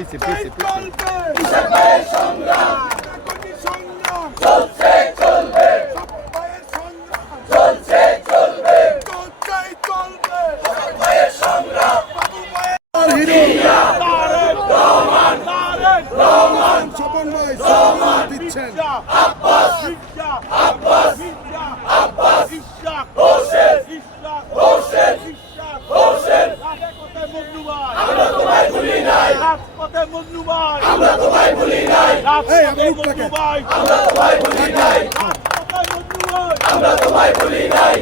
পিছে পিছে চলছে চলবে চলছে চলবে সংগ্রাম রহমান রহমান দিচ্ছেন আব্বাস মির্জা আব্বাস মির্জা আব্বাস ইশাক হোসেন ইশাক হোসেন ইশাক হোসেন রাজপথে মজনু ভাই আমরা তোমায় ভুলি নাই রাজপথে মজনু ভাই আমরা তোমায় বলি নাই। মজনু ভাই আমরা তোমায় বলি নাই। ভাই আমরা তোমায় ভুলি নাই।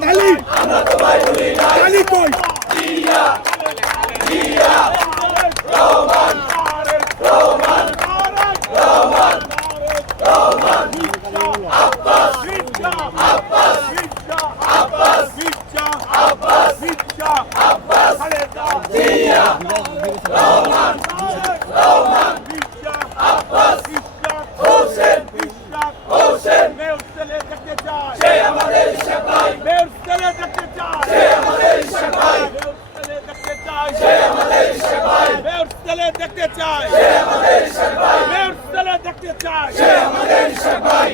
ভাই আমরা তোমায় ভুলি নাই। জিয়া। জিয়া। রহমান তারেক রহমান তারেক রহমান তারেক রহমান মির্জা আব্বাস মির্জা আব্বাস মির্জা আব্বাস মির্জা আব্বাস মির্জা আব্বাস খালেদা জিয়া রহমান তারেক রহমান মির্জা আব্বাস ইশাক হোসেন ইশাক হোসেন মেয়র ছেলে দেখতে চাই সে আমাদের ইশাক ভাই মেয়র ছেলে দেখতে চাই সে আমাদের ইশাক ভাই মেয়র ছেলে দেখতে চাই সে আমাদের ইশাক ভাই মেয়র ছেলে দেখতে চাই সে আমাদের ইশাক ভাই মেয়র ছেলে দেখতে চাই সে আমাদের ইশাক ভাই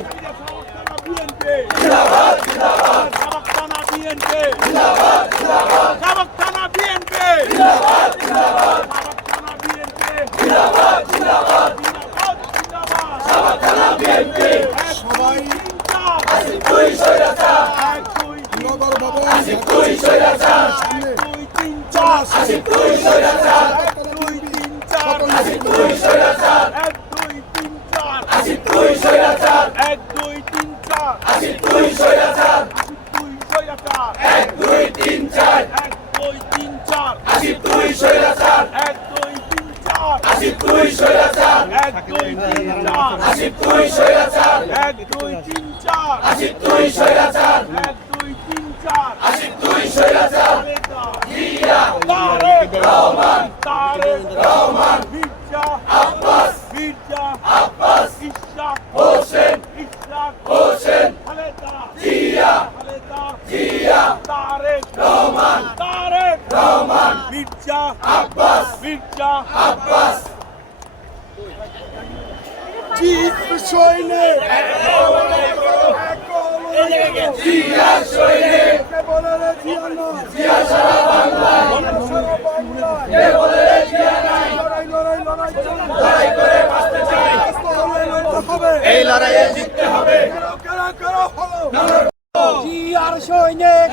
জিন্দাবাদ জিন্দাবাদ সাবাক্তানা বিএনপি। জিন্দাবাদ জিন্দাবাদ সাবাক্তানা বিএনপি। জিন্দাবাদ জিন্দাবাদ সাবাক্তানা বিএনপি। জিন্দাবাদ জিন্দাবাদ জিন্দাবাদ। সাবাক্তানা বিএনপি সবাই আসিফ দুই সৈরাচা দুই নগর ভবন আসিফ দুই সৈরাচা দুই তিন চার আসিফ দুই সৈরাচা দুই তিন চার আসিফ দুই সৈরাচা এক, দুই, তিন, চার। আসিফ দুই সৈরাচা এক, দুই, তিন, চার। আসিফ দুই সৈরাচা এক দুই তিন চার। এক দুই তিন চার। আসিফ দুই সৈরাচা এক দুই তিন চার। আসিফ দুই সৈরাচা এক দুই তিন চার। আসিফ দুই সৈরাচা এক দুই তিন চার। আসিফ দুই সৈরাচা এক দুই তিন চার। আসিফ দুই সৈরাচা জিয়া তারেক রহমান তারেক রহমান মির্জা আব্বাস মির্জা আব্বাস ইশাক হোসেন ইশাক হোসেন খালেদা জিয়া খালেদা জিয়া তারেক রহমান তারেক রহমান মির্জা আব্বাস মির্জা আব্বাস জি সৈনিক জিয়া সৈনিক কে বলে রে জিয়া না জিয়া সারা বাংলা সারা বাংলা কে বলে রে জিয়া নাই লড়াই লড়াই লড়াই লড়াই করে বাঁচতে চাই লড়তে হবে এই লড়াইয়ে জিততে হবে। করো করো করো জিয়ার সৈনিক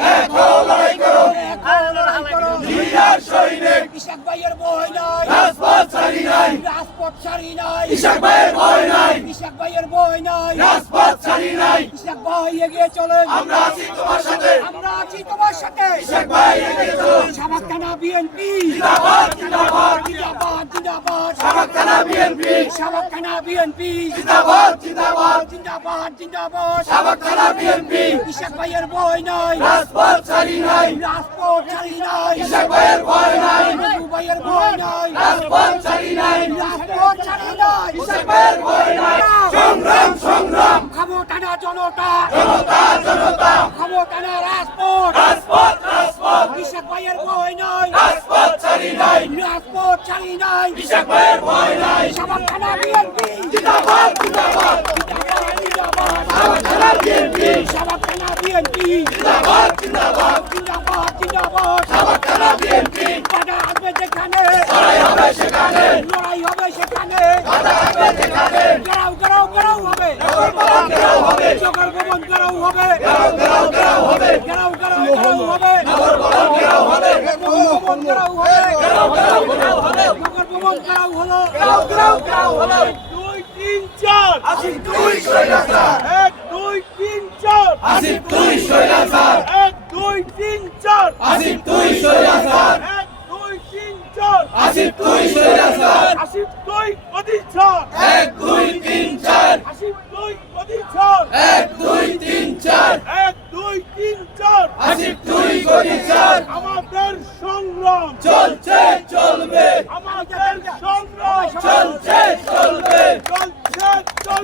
লড়াই করো এখন লড়াই করো জিয়ার সৈনিক ইশাক ভাইয়ের ভয় নাই রাজপথ ছাড়ি নাই রাজপথ ছাড়ি নাই। ইশাক ভাইয়ের ভয় নাই। ইশাক ভাইয়ের ভয় নাই। রাজপথ ছাড়ি নাই। ইশাক ভাই এগিয়ে চলেন আমরা আছি তোমার সাথে। আমরা আছি তোমার সাথে। ইশাক ভাই এগিয়ে চলুন সাবাক্তানা বিএনপি। জিন্দাবাদ জিন্দাবাদ। জিন্দাবাদ জিন্দাবাদ। সাবাক্তানা বিএনপি। সাবাক্তানা বিএনপি। জিন্দাবাদ জিন্দাবাদ। জিন্দাবাদ জিন্দাবাদ। সাবাক্তানা বিএনপি। ইশাক ভাইয়ের ভয় নাই। রাজপথ ছাড়ি নাই। রাজপথ ছাড়ি নাই। ইশাক ভাইয়ের ভয় নাই। ভাইয়ের ভয় নাই রাজপথ ছাড়ি নাই। রাজপথ ছাড়ি নাই। হিসাবের ভয় নাই। সংগ্রাম সংগ্রাম। ক্ষমতানা জনতা। জনতা জনতা। ক্ষমতানা টানা রাজপথ। রাজপথ ইশাক ভাইয়ের ভয় নাই রাজপথ ছাড়ি নাই রাজপথ ছাড়ি নাই ইশাক ভাইয়ের ভয় নাই সাবাক্তানা বিএনপি জিন্দাবাদ জিন্দাবাদ জিন্দাবাদ জিন্দাবাদ সাবাক্তানা বিএনপি সাবাক্তানা বিএনপি জিন্দাবাদ জিন্দাবাদ জিন্দাবাদ জিন্দাবাদ সাবাক্তানা বিএনপি বাধা আসবে যেখানে লড়াই হবে সেখানে লড়াই হবে সেখানে বাধা আসবে যেখানে গেরাও গেরাও গেরাও হবে গেরাও হবে জগর ভবন গেরাও হবে গেরাও গেরাও গেরাও হবে গেরাও গেরাও গেরাও হবে নগর ভবন গেরাও হবে জগর ভবন গেরাও হবে গেরাও গেরাও গেরাও হবে হলো দুই তিন চার। আসিফ দুই সৈরাচার এক দুই তিন চার। আসিফ দুই সৈরাচার এক দুই তিন চার। আসিফ দুই সৈরাচার এক দুই তিন চার। আসিফ দুই সৈরাচার আসিফ দুই অধিচার এক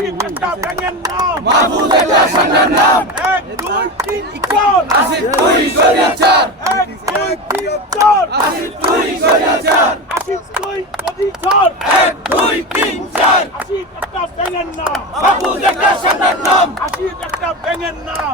তারেক রহমান তারেক রহমান মির্জা আব্বাস এক দুই তিন চার আসিফ তুই স্বৈরাচার এক দুই তিন চার আসিফ তুই স্বৈরাচার আসিফ দুই গদি চার এক দুই তিন চার আসিফ একটা সান্নার নাম। আসিফ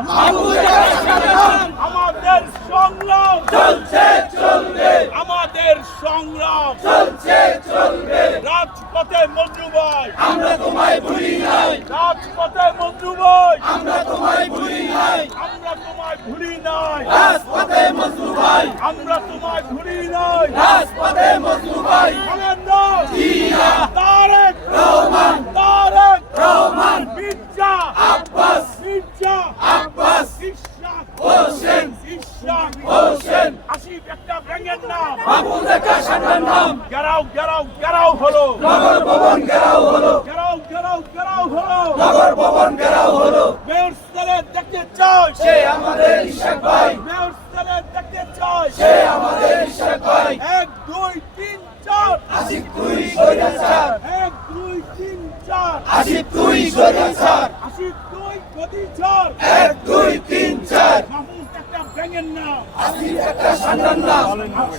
মাহবুব একটা সান্নার নাম। আমাদের সংগ্রাম। চলছে চলবে আমাদের সংগ্রাম চলছে চলবে রাজপথে মজনু ভাই আমরা তোমায় ভুলি নাই রাজপথে মজনু ভাই আমরা তোমায় ভুলি নাই। আমরা তোমায় ভুলি নাই। রাজপথে মজনু ভাই আমরা তোমায় ভুলি নাই। রাজপথে মজনু ভাই বলেন না জিয়া তারেক রহমান তারেক রহমান মির্জা আব্বাস মির্জা আব্বাস ইশাক হোসেন ইশাক হোসেন আসিফ একটা ব্যাঙের নাম মাহবুব একটা সান্নার নাম গেরাও গেরাও গেরাও হলো নগর ভবন ঘেরাও হলো গেরাও গেরাও গেরাও হলো নগর ভবন ঘেরাও হলো মেয়র ছেলে দেখতে চাই সে আমাদের ইশাক ভাই মেয়র ছেলে দেখতে চাই সে আমাদের ইশাক ভাই এক দুই তিন চার আসিফ তুই স্বৈরাচার এক দুই তিন চার আসিফ তুই স্বৈরাচার আসিফ দুই গদি চার এক দুই তিন চার। মাহমুদ একটা ব্যাঙের নাম। আসিফ একটা সান্নার নাম।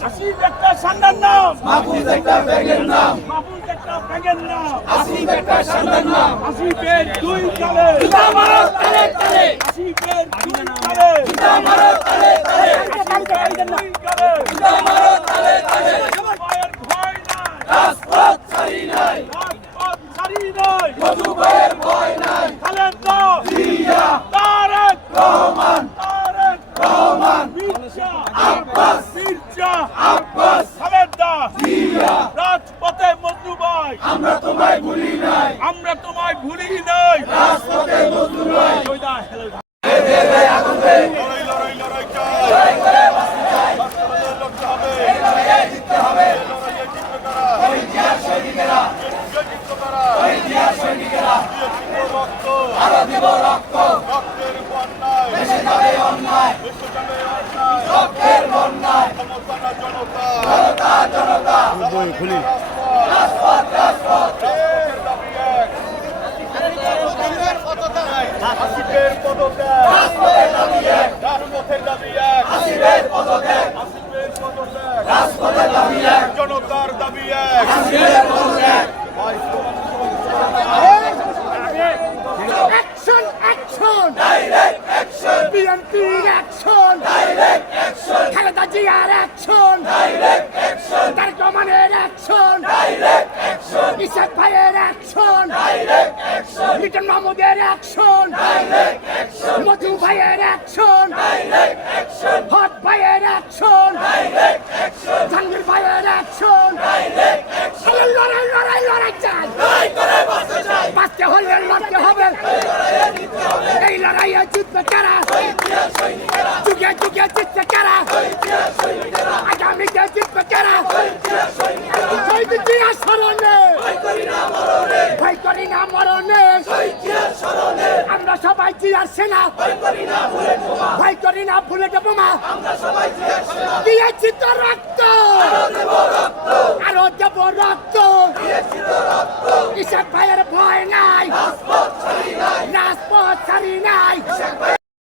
আসিফ একটা সান্ডার নাম। মাহবুব একটা ব্যাগের নাম। মাহমুদ একটা ব্যাঙের নাম। আসিফ একটা সান্নার নাম। আসিফের দুই গালে আমারও তালে তালে। আসিফের দুই গালে আমারও তালে তালে। আসিফের দুই গালে আমারও তালে তালে মায়ের ভয় নাই রাজপথ ছাড়ি নাই রাজপথ ছাড়ি মধু ভয় নাই। খালেদ জিয়া তারেক রহমান তারেক রহমান আব্বাস মির্জা আব্বাস খালেদ জিয়া। রাজপথে মজনু ভাই আমরা তোমায় ভুলি নাই। আমরা তোমায় ভুলি নাই। রাজপথে মধু ভাই জয়দা হেলে লড়াই লড়াই লড়াই চাই বাস্তবায়ন লড়তে হবে এই লড়াইয়ে জিততে কারা জয় জিততে কারা দিয়েছিল রক্ত রক্তের বন্যায় দেশে যাবে অন্যায় রক্তের বন্যায় জনতা জনতা দাবি দাবি আসিফের পদত্যাগ আসিফের পদত্যাগ রাজপথের দাবি এক। জনতার দাবি এক পদত্যাগ অ্যাকশন অ্যাকশন ডাইরেক্ট অ্যাকশন বিএনপির অ্যাকশন ডাইরেক্ট অ্যাকশন খালেদা জিয়ার অ্যাকশন ডাইরেক্ট অ্যাকশন তারেক রহমানের অ্যাকশন ডাইরেক্ট অ্যাকশন ইসাক ভাইয়ের অ্যাকশন ডাইরেক্ট অ্যাকশন লিটন মাহমুদের অ্যাকশন ডাইরেক্ট অ্যাকশন মধু ভাইয়ের অ্যাকশন ডাইরেক্ট অ্যাকশন হক ভাইয়ের অ্যাকশন ডাইরেক্ট অ্যাকশন জাহাঙ্গীর ভাইয়ের অ্যাকশন ডাইরেক্ট অ্যাকশন লড়াই লড়াই লড়াই চাই লড়াই করে বাঁচতে চাই বাঁচতে হলে লড়তে হবে এই লড়াইয়ে জিতবে কারা যুগে যুগে জিতবে কারা জিতবে কারা শহীদ জিয়া স্মরণে আমরা সবাই জিয়ার সেনা ভয় করি না ভুলে দেবো মা দিয়েছি তো রক্ত। আরও দেব রক্ত। ইসাক ভাইয়ের ভয় নাই। রাজপথ ছাড়ি নাই।